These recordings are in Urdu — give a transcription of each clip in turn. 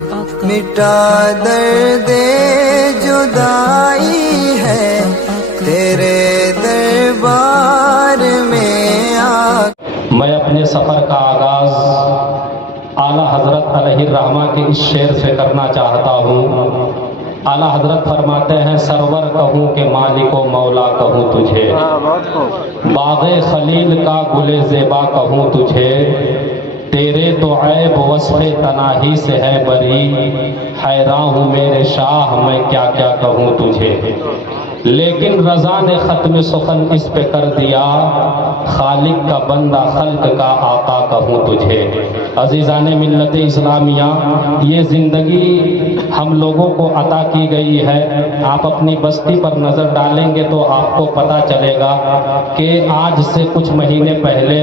مٹا درد جدائی ہے تیرے دربار میں میں اپنے سفر کا آغاز اعلیٰ حضرت علیہ الرحمہ کے اس شعر سے کرنا چاہتا ہوں۔ اعلیٰ حضرت فرماتے ہیں، سرور کہوں کہ مالک و مولا کہوں تجھے، باغ خلیل کا گل زیبا کہوں تجھے، تیرے تو عیب وصف تناہی سے ہے بری، حیراں ہوں میرے شاہ میں کیا کیا کہوں تجھے۔ لیکن رضا نے ختم سخن اس پہ کر دیا، خالق کا بندہ خلق کا آقا کہوں تجھے۔ عزیزان ملت اسلامیہ، یہ زندگی ہم لوگوں کو عطا کی گئی ہے۔ آپ اپنی بستی پر نظر ڈالیں گے تو آپ کو پتہ چلے گا کہ آج سے کچھ مہینے پہلے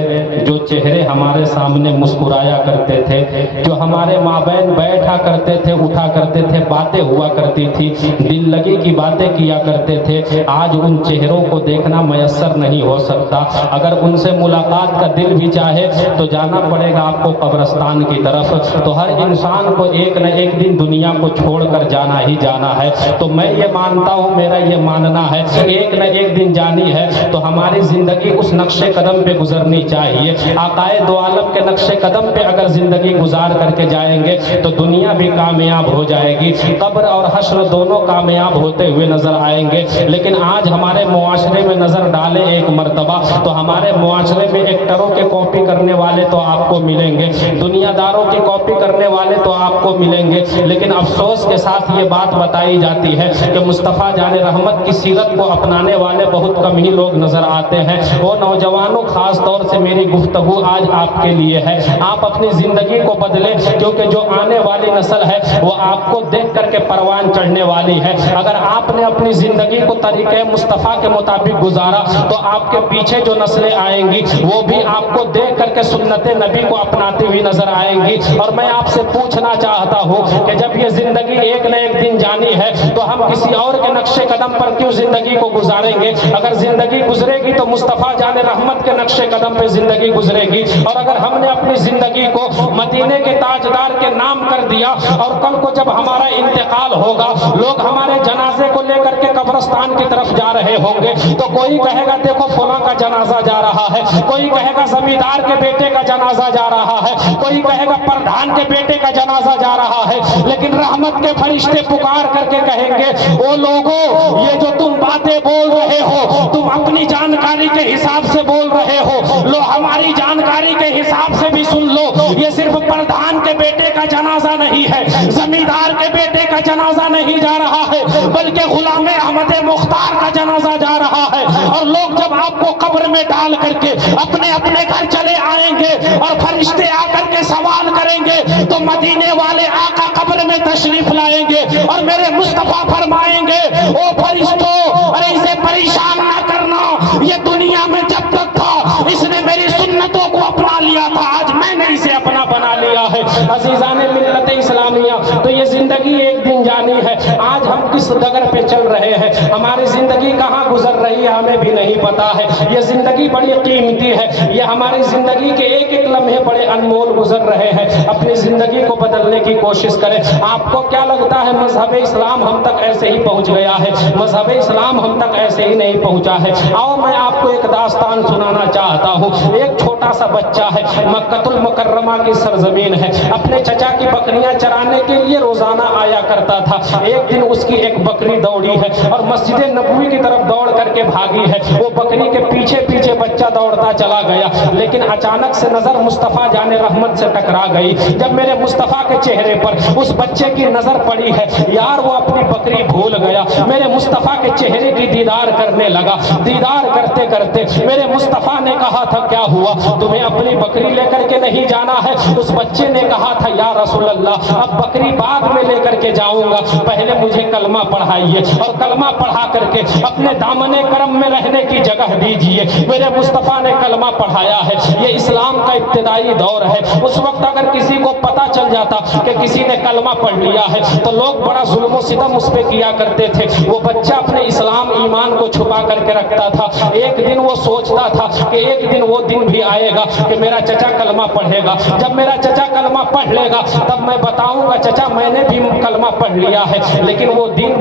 جو چہرے ہمارے سامنے مسکرایا کرتے تھے، جو ہمارے مابین بیٹھا کرتے تھے، اٹھا کرتے تھے، باتیں ہوا کرتی تھی، دل لگی کی باتیں کیا کرتے تھے، آج ان چہروں کو دیکھنا میسر نہیں ہو سکتا۔ اگر ان سے ملاقات کا دل بھی چاہے تو جانا پڑے گا آپ کو قبرستان کی طرف۔ تو ہر انسان کو ایک نہ ایک دن دنیا کو چھوڑ کر جانا ہی جانا ہے۔ تو میں یہ مانتا ہوں، میرا یہ ماننا ہے کہ ایک نہ ایک دن جانی ہے تو ہماری زندگی اس نقش قدم پہ گزرنی چاہیے۔ آقائے دو عالم کے نقش قدم پہ اگر زندگی گزار کر کے جائیں گے تو دنیا بھی کامیاب ہو جائے گی، قبر اور حشر دونوں کامیاب ہوتے ہوئے نظر آئیں گے۔ لیکن آج ہمارے معاشرے میں نظر ڈالیں ایک مرتبہ تو ہمارے معاشرے میں ایکٹروں کے کاپی کرنے والے تو آپ کو ملیں گے، دنیا داروں کی کاپی کرنے والے تو آپ کو ملیں گے، لیکن افسوس کے ساتھ یہ بات بتائی جاتی ہے کہ مصطفیٰ جان رحمت کی سیرت کو اپنانے والے بہت کم ہی لوگ نظر آتے ہیں۔ وہ نوجوانوں، خاص طور سے میری گفتگو آج آپ کے لیے ہے، آپ اپنی زندگی کو بدلیں، کیونکہ جو آنے والی نسل ہے وہ آپ کو دیکھ کر کے پروان چڑھنے والی ہے۔ اگر آپ نے اپنی زندگی کو طریقے مصطفیٰ کے مطابق گزارا تو آپ کے پیچھے جو نسلیں آئیں گی وہ بھی آپ کو دیکھ کر کے سنت نبی کو اپناتی ہوئی نظر آئیں گی۔ اور میں آپ سے پوچھنا چاہتا ہوں کہ جب یہ زندگی ایک نہ ایک دن جانی ہے تو ہم کسی اور کے نقش قدم پر کیوں زندگی کو گزاریں گے؟ اگر زندگی گزرے گی تو مصطفیٰ جان رحمت کے نقش قدم پہ زندگی گزرے گی۔ اور اگر ہم نے اپنی زندگی کو مدینے کے تاجدار کے نام کر دیا اور کل کو جب ہمارا انتقال ہوگا لوگ ہمارے جنازے کو لے کر کے قبرستان کی طرف جا رہے ہوں گے تو کوئی کہے گا دیکھو فلاں کا جنازہ جا رہا ہے، کوئی کہے گا زمیندار کے بیٹے کا جنازہ جا رہا ہے، کوئی کہے گا پردھان کے بیٹے کا جنازہ جا رہا ہے، لیکن رحمت کے فرشتے پکار کر کے کہیں گے او لوگوں، یہ جو تم باتیں بول رہے ہو تم اپنی جانکاری کے حساب سے بول رہے ہو، لو ہماری جانکاری کے حساب سے بھی سن لو، یہ صرف پردھان کے بیٹے کا جنازہ نہیں ہے، زمیندار کے بیٹے کا جنازہ نہیں جا رہا ہے، بلکہ غلام احمد مختار کا جنازہ جا رہا ہے۔ اور لوگ جب آپ کو قبر میں ڈال کر کے اپنے اپنے گھر چلے آئیں گے اور فرشتے آ کر کے سوال کریں گے تو مدینے والے آقا قبر میں تشریف لائیں گے اور میرے مصطفیٰ فرمائیں گے او فرشتوں، ارے اسے پریشان نہ کرنا، یہ دنیا میں جب تک تھا اس نے میری سنتوں کو اپنا لیا تھا، آج میں نے اسے اپنا بنا لیا ہے۔ عزیزان ملت اسلامیہ، تو یہ زندگی ایک دن جانی ہے۔ آج ہم کس ڈگر پہ چل رہے ہیں، ہماری زندگی کہاں گزر رہی ہے ہمیں بھی نہیں پتا ہے۔ یہ زندگی بڑی قیمتی ہے، یہ ہماری زندگی کے ایک ایک لمحے بڑے انمول گزر رہے ہیں۔ اپنی زندگی کو بدلنے کی کوشش کریں۔ آپ کو کیا لگتا ہے مذہب اسلام ہم تک ایسے ہی پہنچ گیا ہے؟ مذہب اسلام ہم تک ایسے ہی نہیں پہنچا ہے۔ آؤ میں آپ کو ایک داستان سنانا چاہتا ہوں۔ ایک چھوٹا سا بچہ ہے، مکہ المکرمہ کی سرزمین ہے، اپنے چچا کی بکریاں چرانے کے لیے روزانہ آیا کرتا تھا۔ ایک دن اس کی ایک بکری دوڑی ہے اور مسجد نبوی کی طرف دوڑ کر کے بھاگی ہے۔ وہ بکری کے پیچھے پیچھے بچہ دوڑتا چلا گیا، لیکن اچانک سے نظر مصطفیٰ جان رحمت سے ٹکرا گئی۔ جب میرے مصطفیٰ کے چہرے پر اس بچے کی نظر پڑی ہے، یار وہ اپنی بکری بھول گیا، میرے مصطفیٰ کے چہرے کی دیدار کرنے لگا۔ دیدار کرتے کرتے میرے مصطفیٰ نے کہا تھا کیا ہوا، تمہیں اپنی بکری لے کر کے نہیں جانا ہے؟ اس بچے نے کہا تھا یا رسول اللہ اب بکری بعد میں لے کر کے جاؤں گا، پہلے مجھے کلمہ پڑھائیے اور کلمہ پڑھا کر کے اپنے دامن کرم میں رہنے کی جگہ دیجیے۔ میرے مصطفیٰ نے کلمہ پڑھایا ہے، یہ اسلام کا ابتدائی دور ہے۔ اس وقت اگر کسی کو پتا چل جاتا کہ کسی نے کلمہ پڑھ لیا ہے تو لوگ بڑا ظلم و ستم اس پہ کیا کرتے تھے۔ وہ بچہ اپنے اسلام ایمان کو چھپا کر کے رکھتا تھا۔ ایک دن وہ سوچتا تھا کہ ایک دن وہ دن بھی آئے گا کہ میرا چچا کلمہ پڑھے گا۔ جب میرا چچا کلمہ پڑھ لے گا تب میں بتاؤں گا چچا میں نے بھی کلمہ پڑھ لیا ہے۔ لیکن وہ دن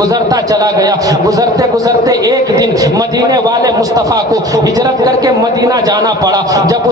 گزرتا چلا گیا۔ گزرتے گزرتے ایک دن مدینے والے مصطفیٰ کو ہجرت کر کے مدینہ جانا پڑا۔ جب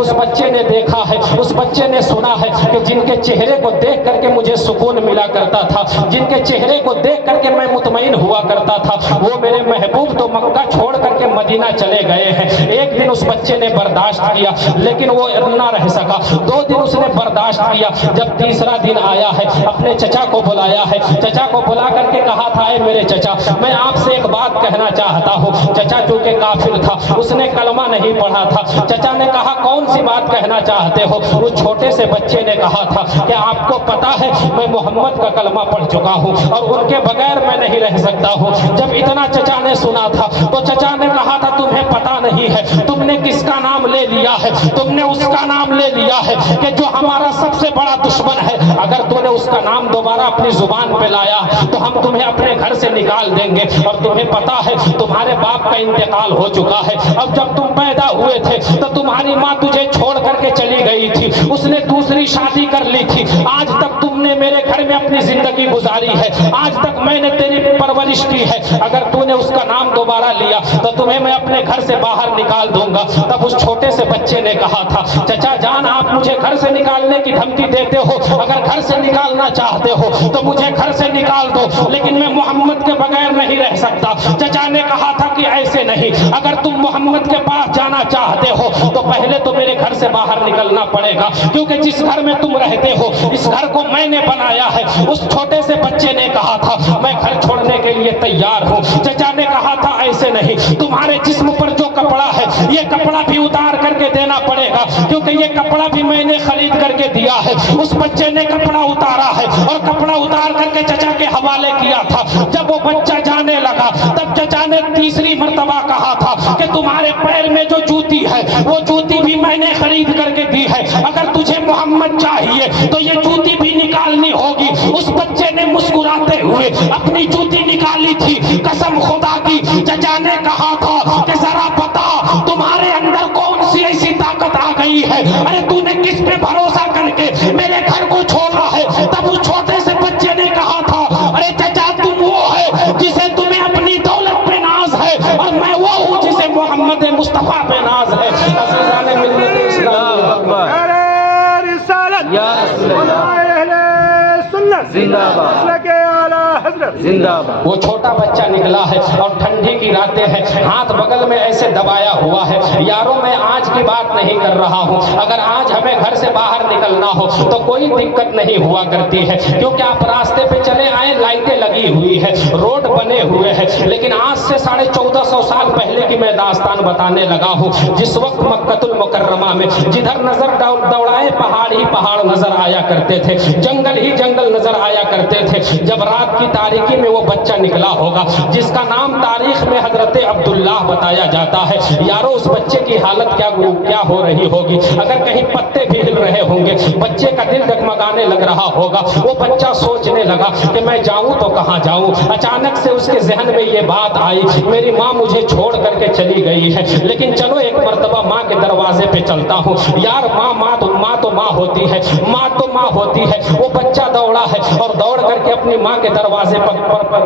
اس بچے نے دیکھا ہے، اس بچے نے سنا ہے کہ جن کے چہرے کو دیکھ کر کے مجھے سکون ملا کرتا تھا، جن کے چہرے کو دیکھ کر کے میں مطمئن ہوا کرتا تھا، وہ میرے محبوب تو مکہ چھوڑ کر کے مدینہ چلے گئے ہیں۔ ایک دن اس بچے نے برداشت کیا لیکن وہ نہ رہ سکا۔ 2 دن اس نے برداشت کیا۔ جب تیسرا دن آیا ہے اپنے چچا کو بلایا ہے۔ چچا کو بلا کر کے کہا تھا اے میرے چچا میں آپ سے ایک بات کہنا چاہتا ہوں۔ چچا چونکہ کافر تھا، اس نے کلمہ نہیں پڑھا تھا۔ چچا نے کہا کون سی بات کہنا چاہتے ہو؟ اس چھوٹے سے بچے نے کہا تھا کہ آپ کو پتا ہے میں محمد کا کلمہ پڑھ چکا ہوں اور ان کے بغیر میں نہیں رہ سکتا ہوں۔ جب اتنا چچا نے سنا تھا تو چچا نے کہا تھا تمہیں پتا نہیں ہے تم نے کس کا نام لے لیا ہے؟ تم نے اس کا نام لے لیا ہے کہ جو ہمارا سب سے بڑا دشمن ہے۔ اگر تو نے اس کا نام دوبارہ اپنی زبان پہ لایا تو ہم تمہیں اپنے گھر سے نکال دیں گے۔ اور تمہیں پتا ہے تمہارے باپ کا انتقال ہو چکا ہے۔ اب جب تم پیدا ہوئے تھے تو تمہاری ماں تجھے چھوڑ کر کے چلی گئی تھی، اس نے دوسری شادی کر لی تھی۔ آج تک تم نے میرے گھر میں اپنی زندگی گزاری ہے، آج تک میں نے تیری پرورش کی ہے۔ اگر تو نے اس کا نام دوبارہ لیا تو تمہیں میں اپنے گھر سے باہر نکال دوں گا۔ تب اس چھوٹے سے بچے نے کہا تھا چچا جان آپ مجھے گھر سے نکالنے کی دھمکی دیتے ہو، اگر گھر سے نکالنا چاہتے ہو تو مجھے گھر سے نکال دو، لیکن میں محمد کے بغیر نہیں رہ سکتا۔ چچا نے کہا تھا کہ ایسے نہیں، اگر تم محمد کے پاس جانا چاہتے ہو تو پہلے تو میرے گھر سے باہر نکلنا پڑے گا، کیونکہ جس گھر میں تم رہتے ہو اس گھر کو میں نے بنایا ہے۔ اس چھوٹے سے بچے نے کہا تھا میں گھر چھوڑنے کے لیے تیار ہوں۔ چچا نے کہا تھا ایسے نہیں، تمہارے جسم پر جو کپڑا ہے یہ کپڑا بھی اتار کر کے دینا پڑے گا، کیونکہ یہ کپڑا بھی میں نے خرید کر کے دیا ہے۔ اس بچے نے کپڑا اتارا ہے اور کپڑا اتار کر کے چچا کے حوالے کیا تھا۔ جب وہ بچہ جانے لگا تب چچا نے تیسری مرتبہ کہا تھا کہ تمہارے پیر میں جو جوتی ہے وہ جوتی بھی میں نے خرید کر کے دی ہے، اگر تجھے محمد چاہیے تو یہ جوتی بھی نکالنی ہوگی۔ اس بچے نے مسکراتے ہوئے اپنی جوتی نکالی تھی۔ قسم خدا کی چچا نے کہا تھا کہ ذرا بتا تمہارے اندر کون سی ایسی طاقت آ گئی ہے، ارے تو نے کس پہ بھروسہ کر کے میرے گھر کو چھوڑا ہے؟ تب اس چھوٹے سے بچے نے کہا تھا ارے چچا تم وہ ہے جسے تمہیں اپنی دولت پہ ناز ہے اور میں وہ ہوں جسے محمد مصطفیٰ پہ ناز ہے۔ عزیزان ملت اسلامی یا رسول اللہ زندہ باد۔ وہ چھوٹا بچہ نکلا ہے اور ٹھنڈی کی راتیں ہیں، ہاتھ بغل میں ایسے دبایا ہوا ہے۔ یاروں میں آج کی بات نہیں کر رہا ہوں، اگر آج ہمیں گھر سے باہر نکلنا ہو تو کوئی دقت نہیں ہوا کرتی ہے، کیونکہ آپ راستے پہ چلے آئیں لائٹیں لگی ہوئی ہے، روڈ بنے ہوئے ہیں۔ لیکن آج سے 1450 سال پہلے کی میں داستان بتانے لگا ہوں، جس وقت مکہ المکرمہ میں جدھر نظر دوڑائے پہاڑ ہی پہاڑ نظر آیا کرتے تھے، جنگل ہی جنگل نظر آیا کرتے تھے۔ جب رات کی تاریکی میں وہ بچہ نکلا ہوگا جس کا نام تاریخ میں حضرت عبداللہ بتایا جاتا ہے، یارو اس بچے کی حالت کیا ہو رہی ہوگی؟ اگر کہیں پتے بھی ہل رہے ہوں گے، بچے کا دل ڈگمگانے لگ رہا ہوگا۔ وہ بچہ سوچنے لگا کہ میں جاؤں تو کہاں جاؤں؟ اچانک سے اس کے ذہن میں یہ بات آئی میری ماں مجھے چھوڑ کر کے چلی گئی ہے، لیکن چلو ایک مرتبہ ماں کے دروازے پہ چلتا ہوں۔ یار ماں تو ماں ہوتی ہے، ماں تو ماں ہوتی ہے۔ وہ بچہ دوڑا ہے اور دوڑ کر کے اپنی ماں کے دروازے پر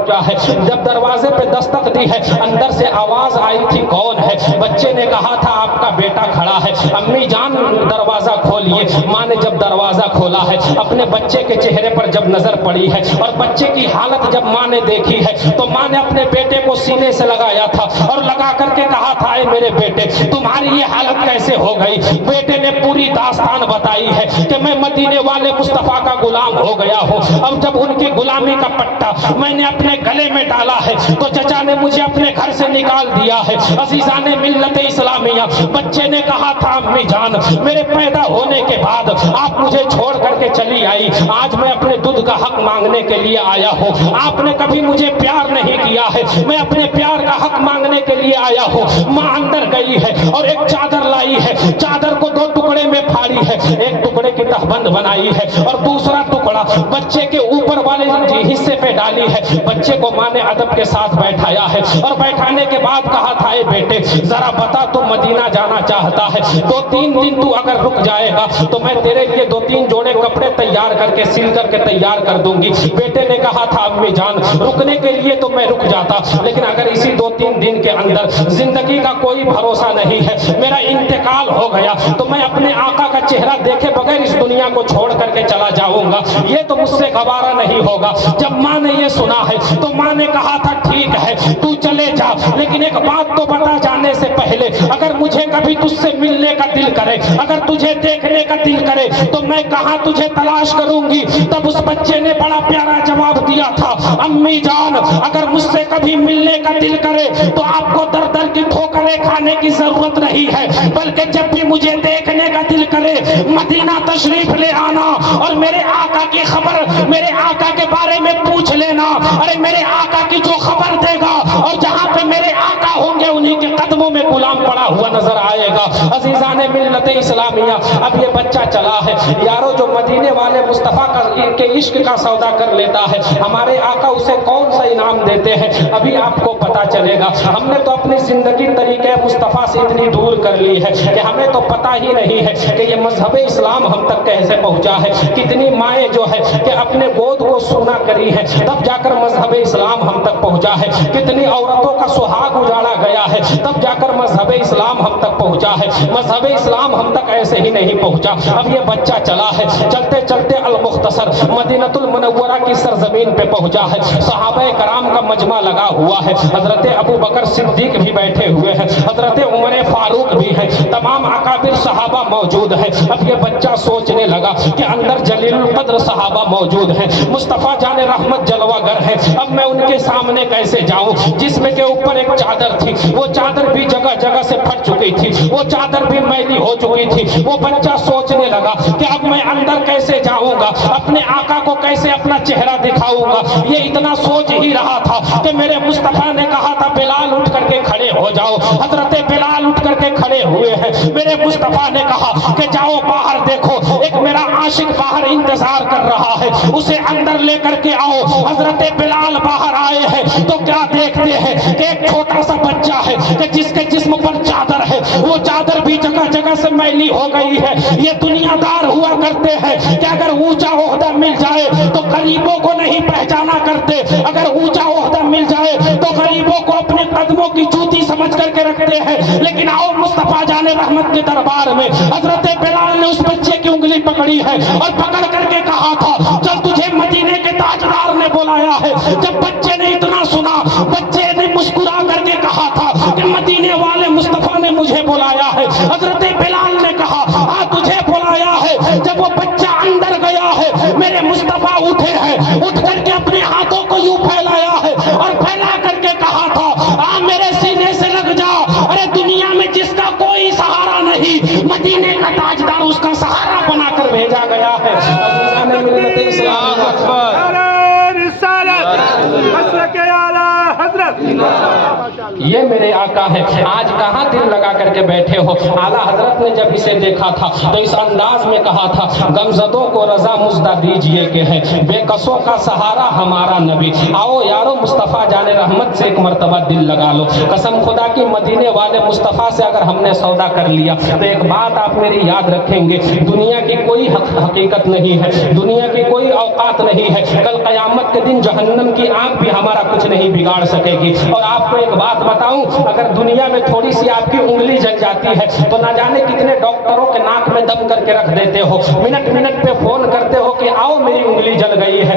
کیا ہے، جب دروازے پہ دستک دی ہے اندر سے آواز آئی تھی کون ہے؟ بچے نے کہا تھا آپ کا بیٹا کھڑا ہے، امی جان دروازہ کھولیے۔ ماں نے جب دروازہ کھولا ہے اپنے بچے کے چہرے پر جب نظر پڑی ہے اور بچے کی حالت جب ماں نے دیکھی ہے تو ماں نے اپنے بیٹے کو سینے سے لگایا تھا اور لگا کر کے کہا تھا اے میرے بیٹے تمہاری یہ حالت کیسے ہو گئی؟ بیٹے نے پوری داستان بتائی ہے کہ میں مدینے والے مصطفیٰ کا غلام ہو گیا ہوں۔ اب جب ان کی کی غلامی کا پٹا میں نے اپنے گلے میں ڈالا ہے تو چچا نے مجھے اپنے گھر سے نکال دیا ہے۔ عزیزان ملت اسلامیہ، بچے نے کہا تھا امی جان میرے پیدا ہونے کے بعد آپ مجھے چھوڑ کر کے چلی آئی، آج میں اپنے دودھ کا حق مانگنے کے لیے آیا ہوں۔ آپ نے کبھی مجھے پیار نہیں کیا ہے، میں اپنے پیار کا حق مانگنے کے لیے آیا ہوں۔ ماں اندر گئی ہے اور ایک چادر لائی ہے، چادر کو دو ٹکڑے میں پھاڑی ہے، ایک ٹکڑے کی تہبند بنائی ہے اور دوسرا ٹکڑا بچے کے اوپر والے حصے پہ ڈالی ہے۔ بچے کو ماں نے ادب کے ساتھ بیٹھایا ہے اور بیٹھانے کے بعد کہا تھا اے بیٹے ذرا بتا تو مدینہ جانا چاہتا ہے، 2-3 دن تو اگر رک جائے گا تو میں تیرے لیے 2-3 جوڑے کپڑے تیار کر کے سل کر کے تیار کر دوں گی۔ بیٹے نے کہا تھا امی جان رکنے کے لیے تو میں رک جاتا، لیکن اگر اسی 2-3 دن کے اندر زندگی کا کوئی بھروسہ نہیں ہے، میرا انتقال ہو گیا تو میں اپنے آقا کا چہرہ دیکھے بغیر اس دنیا کو چھوڑ کر کے چلا جاؤں گا، یہ تو مجھ سے گوارا نہیں ہوگا۔ جب ماں نے یہ سنا ہے تو ماں نے کہا تھا ٹھیک ہے تو چلے جا، لیکن ایک بات تو بتا جانے سے پہلے اگر مجھے کبھی تجھ سے ملنے کا دل کرے، اگر تجھے دیکھنے کا دل کرے تو میں کہاں تجھے تلاش کروں گی؟ تب اس بچے نے بڑا پیارا جواب دیا تھا امی جان اگر مجھ سے کبھی ملنے کا دل کرے تو آپ کو در در کی ٹھوکریں کھانے کی ضرورت نہیں ہے، بلکہ جب بھی مجھے دیکھنے کا دل کرے مدینہ تشریف لے آنا اور میرے آقا کی خبر، میرے آقا کے بارے میں پوچھ لینا۔ ارے میرے آقا کی جو خبر دے گا اور جہاں پہ میرے آقا ہوں گے انہی کے قدموں میں غلام پڑا ہوا نظر آئے گا۔ عزیزان ملت اسلامیہ، اب یہ بچہ چلا ہے یارو، جو مدینے والے مصطفیٰ کے عشق کا سودا کر لیتا ہے ہمارے آقا اسے کون سا انعام دیتے ہیں ابھی آپ کو پتا چلے گا۔ ہم نے تو اپنی زندگی طریقے مصطفیٰ سے اتنی دور کر لی ہے کہ ہمیں تو پتا ہی نہیں ہے کہ یہ مذہب اسلام ہم تک کیسے پہنچا ہے۔ کتنی مائیں جو ہے کہ اپنے گود کو سونا کری ہے تب جا کر مذہب اسلام ہم تک پہنچا ہے، کتنی عورتوں کا سہاگ اجاڑا گیا ہے تب جا کر مذہب اسلام ہم تک پہنچا ہے۔ مذہب اسلام ہم تک ایسے ہی نہیں پہنچا۔ اب یہ بچہ چلا ہے، چلتے چلتے المختصر مدینہ المنورہ کی سرزمین پہ پہنچا ہے، صحابہ کرام کا مجمع لگا ہوا ہے، حضرت ابو بکر صدیق بھی بیٹھے ہوئے ہیں، حضرت عمر فاروق بھی ہیں، تمام اکابر صحابہ موجود ہیں۔ اب یہ بچہ سوچنے لگا کہ اندر جلیل القدر صحابہ موجود ہیں، مصطفیٰ جان رحمت جلوہ گر ہیں، اب میں ان کے سامنے کیسے جاؤں؟ جسم کے اوپر ایک چادر تھی، وہ چادر بھی جگہ جگہ سے پھٹ چکی تھی، وہ چادر بھی میلی ہو چکی تھی۔ وہ بچہ سوچنے لگا کہ اب میں اندر کیسے جاؤں گا، اپنے آقا کو کیسے اپنا چہرہ دکھاؤں گا؟ یہ اتنا سوچ ہی رہا تھا کہ میرے مصطفیٰ نے کہا تھا بلال اٹھ کر کے کھڑے ہو جاؤ۔ حضرت بلال اٹھ کر کے کھڑے ہوئے ہیں۔ میرے مصطفیٰ نے کہا کہ جاؤ باہر دیکھو، ایک میرا عاشق باہر انتظار کر رہا ہے، اسے اندر لے کر کے آؤ۔ حضرت بلال باہر آئے ہیں تو کیا دیکھتے ہیں کہ ایک چھوٹا سا بچہ ہے کہ جس کے جسم پر چادر ہے، وہ چادر بھی جگہ جگہ سے میلی ہو گئی ہے۔ یہ دنیا دار ہوا کرتے ہیں کہ اگر اونچا عہدہ مل جائے تو غریبوں کو نہیں پہچانا کرتے، اگر اونچا عہدہ مل جائے تو غریبوں کو اپنے قدموں کی جوتی سمجھ کر کے رکھتے ہیں۔ لیکن آؤ مصطفیٰ جان رحمت کے دربار میں، حضرت بلال نے اس بچے کی انگلی پکڑی ہے اور پکڑ کر کے کہا تھا چل تجھے مدینے کے تاجدار نے بلایا ہے۔ جب بچے نے اتنا سنا، بچے نے مسکرا کر کے کہا تھا کہ مدینے والے مصطفیٰ نے مجھے بلایا ہے۔ حضرت بلال نے کہا ہاں تجھے بلایا ہے۔ جب وہ بچہ اندر گیا ہے میرے مصطفیٰ اٹھے ہیں، اٹھ کر کے اپنے ہاتھوں کو یوں پھیلایا ہے اور پھیلا کر کے کہا تھا میرے سینے سے لگ جا۔ ارے دنیا میں جس کا کوئی سہارا نہیں، مدینے کا تاجدار اس کا سہارا بنا کر بھیجا گیا ہے۔ ملت اسلام یہ میرے آقا ہے، آج کہاں دل لگا کر کے بیٹھے ہو؟ اعلیٰ حضرت نے جب اسے دیکھا تھا تو اس انداز میں کہا تھا غمزدوں کو رضا مزدہ دیجئے کہ ہے بے کسوں کا سہارا ہمارا نبی۔ آؤ یارو مصطفیٰ جان رحمت سے ایک مرتبہ دل لگا لو۔ قسم خدا کی مدینے والے مصطفیٰ سے اگر ہم نے سودا کر لیا تو ایک بات آپ میری یاد رکھیں گے، دنیا کی کوئی حقیقت نہیں ہے، دنیا کی کوئی اوقات نہیں ہے، کل قیامت کے دن جہنم کی آنکھ بھی ہمارا کچھ نہیں بگاڑ سکے گی۔ اور آپ کو ایک بات بتاؤں، اگر دنیا میں تھوڑی سی آپ کی انگلی جل جاتی ہے تو نہ جانے کتنے ڈاکٹروں کے ناک میں دم کر کے رکھ دیتے ہو، منٹ منٹ پہ فون کرتے ہو کہ آؤ میری انگلی جل گئی ہے۔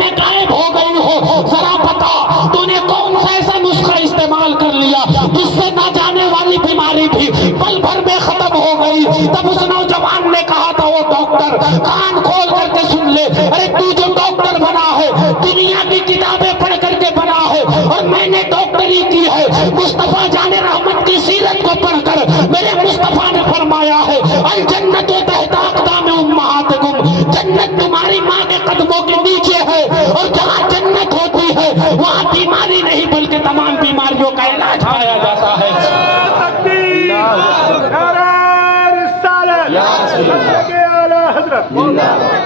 میں غائب ہو گئی ہو، ذرا بتا تو نے کون سا ایسا نسخہ استعمال کر لیا جس سے نہ جانے والی بیماری بھی پل بھر میں ختم ہو گئی؟ تب اس نوجوان نے کہا تھا وہ ڈاکٹر، کان کھول کر کے سن لے، ارے تو جو ڈاکٹر بنا ہے دنیا کی کتابیں پڑھ کر کے بنا ہے، اور میں نے ڈاکٹری کی ہے مصطفیٰ جان رحمت کی سیرت کو پڑھ کر۔ میرے مصطفیٰ نے فرمایا ہے الجنت تحت اقدام امہاتکم، جنت تمہاری ماں کے قدموں کے نیچے ہے، اور جہاں جنت ہوتی ہے وہاں بیماری نہیں بلکہ تمام بیماریوں کا علاج پایا جاتا ہے۔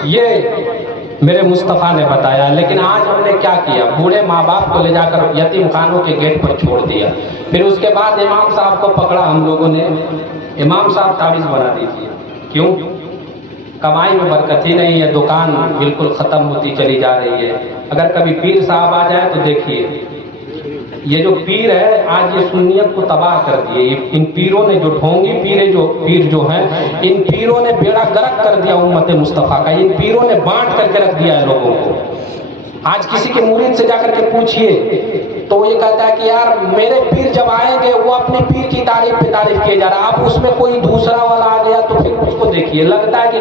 یہ میرے مصطفیٰ نے بتایا، لیکن آج ہم نے کیا کیا؟ بوڑھے ماں باپ کو لے جا کر یتیم خانوں کے گیٹ پر چھوڑ دیا، پھر اس کے بعد امام صاحب کو پکڑا ہم لوگوں نے، امام صاحب تعویذ بنا دیجیے۔ کیوں؟ کمائی میں برکت ہی نہیں ہے، دکان بالکل ختم ہوتی چلی جا رہی ہے۔ اگر کبھی پیر صاحب آ جائے تو دیکھیے، یہ جو پیر ہے آج یہ سنیت کو تباہ کر دیے، ان پیروں نے جو ڈھونگی پیر جو ہیں، ان پیروں نے بیڑا گرک کر دیا امت مصطفیٰ کا، ان پیروں نے بانٹ کر کے رکھ دیا ہے لوگوں کو۔ آج کسی کے مرید سے جا کر کے پوچھئے تو وہ یہ کہتا ہے کہ یار میرے پیر جب آئیں گے وہ اپنے پیر کی تعریف پہ تعریف کیے جا رہا ہے، اب اس میں کوئی دوسرا والا آ گیا تو پھر اس کو دیکھیے، لگتا ہے کہ